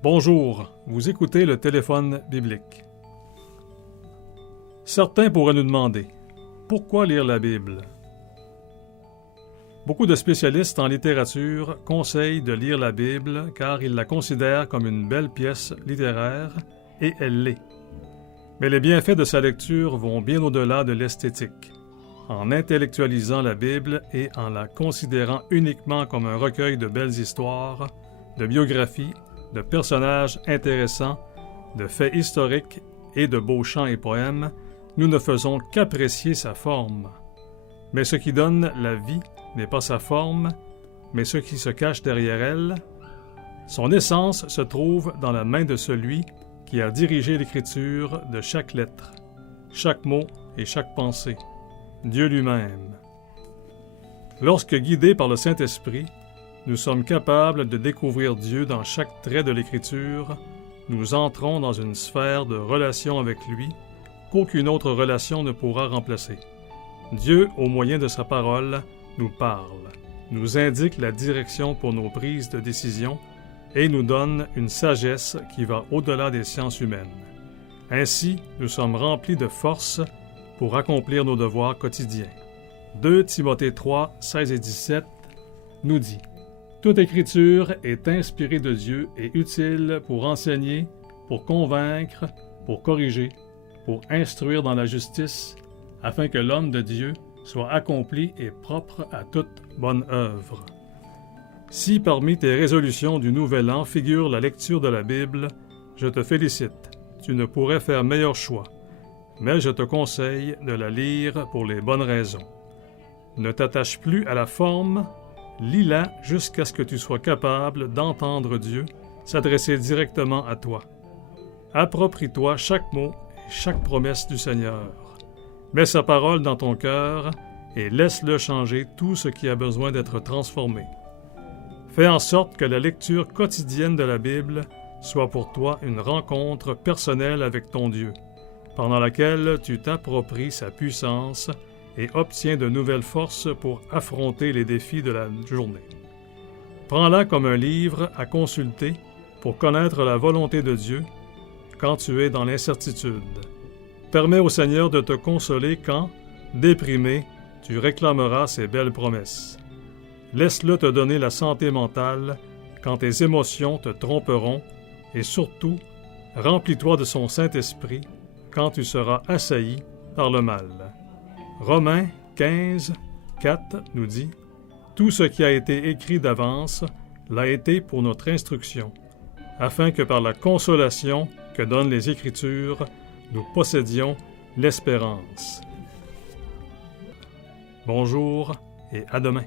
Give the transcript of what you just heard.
Bonjour, vous écoutez le téléphone biblique. Certains pourraient nous demander, pourquoi lire la Bible? Beaucoup de spécialistes en littérature conseillent de lire la Bible car ils la considèrent comme une belle pièce littéraire, et elle l'est. Mais les bienfaits de sa lecture vont bien au-delà de l'esthétique. En intellectualisant la Bible et en la considérant uniquement comme un recueil de belles histoires, de biographies, de personnages intéressants, de faits historiques et de beaux chants et poèmes, nous ne faisons qu'apprécier sa forme. Mais ce qui donne la vie n'est pas sa forme, mais ce qui se cache derrière elle. Son essence se trouve dans la main de celui qui a dirigé l'écriture de chaque lettre, chaque mot et chaque pensée, Dieu lui-même. Lorsque guidés par le Saint-Esprit, nous sommes capables de découvrir Dieu dans chaque trait de l'Écriture, nous entrons dans une sphère de relation avec lui qu'aucune autre relation ne pourra remplacer. Dieu, au moyen de sa parole, nous parle, nous indique la direction pour nos prises de décision et nous donne une sagesse qui va au-delà des sciences humaines. Ainsi, nous sommes remplis de force pour accomplir nos devoirs quotidiens. 2 Timothée 3, 16 et 17 nous dit « Toute écriture est inspirée de Dieu et utile pour enseigner, pour convaincre, pour corriger, pour instruire dans la justice, afin que l'homme de Dieu soit accompli et propre à toute bonne œuvre. » Si parmi tes résolutions du Nouvel An figure la lecture de la Bible, je te félicite. Tu ne pourrais faire meilleur choix, mais je te conseille de la lire pour les bonnes raisons. Ne t'attache plus à la forme, lis-la jusqu'à ce que tu sois capable d'entendre Dieu s'adresser directement à toi. Approprie-toi chaque mot et chaque promesse du Seigneur. Mets sa parole dans ton cœur et laisse-le changer tout ce qui a besoin d'être transformé. Fais en sorte que la lecture quotidienne de la Bible soit pour toi une rencontre personnelle avec ton Dieu, pendant laquelle tu t'appropries sa puissance et obtiens de nouvelles forces pour affronter les défis de la journée. Prends-la comme un livre à consulter pour connaître la volonté de Dieu quand tu es dans l'incertitude. Permets au Seigneur de te consoler quand, déprimé, tu réclameras ses belles promesses. Laisse-le te donner la santé mentale quand tes émotions te tromperont et surtout, remplis-toi de son Saint-Esprit quand tu seras assailli par le mal. Romains 15, 4 nous dit « Tout ce qui a été écrit d'avance l'a été pour notre instruction, afin que par la consolation que donnent les Écritures, nous possédions l'espérance. » Bonjour et à demain.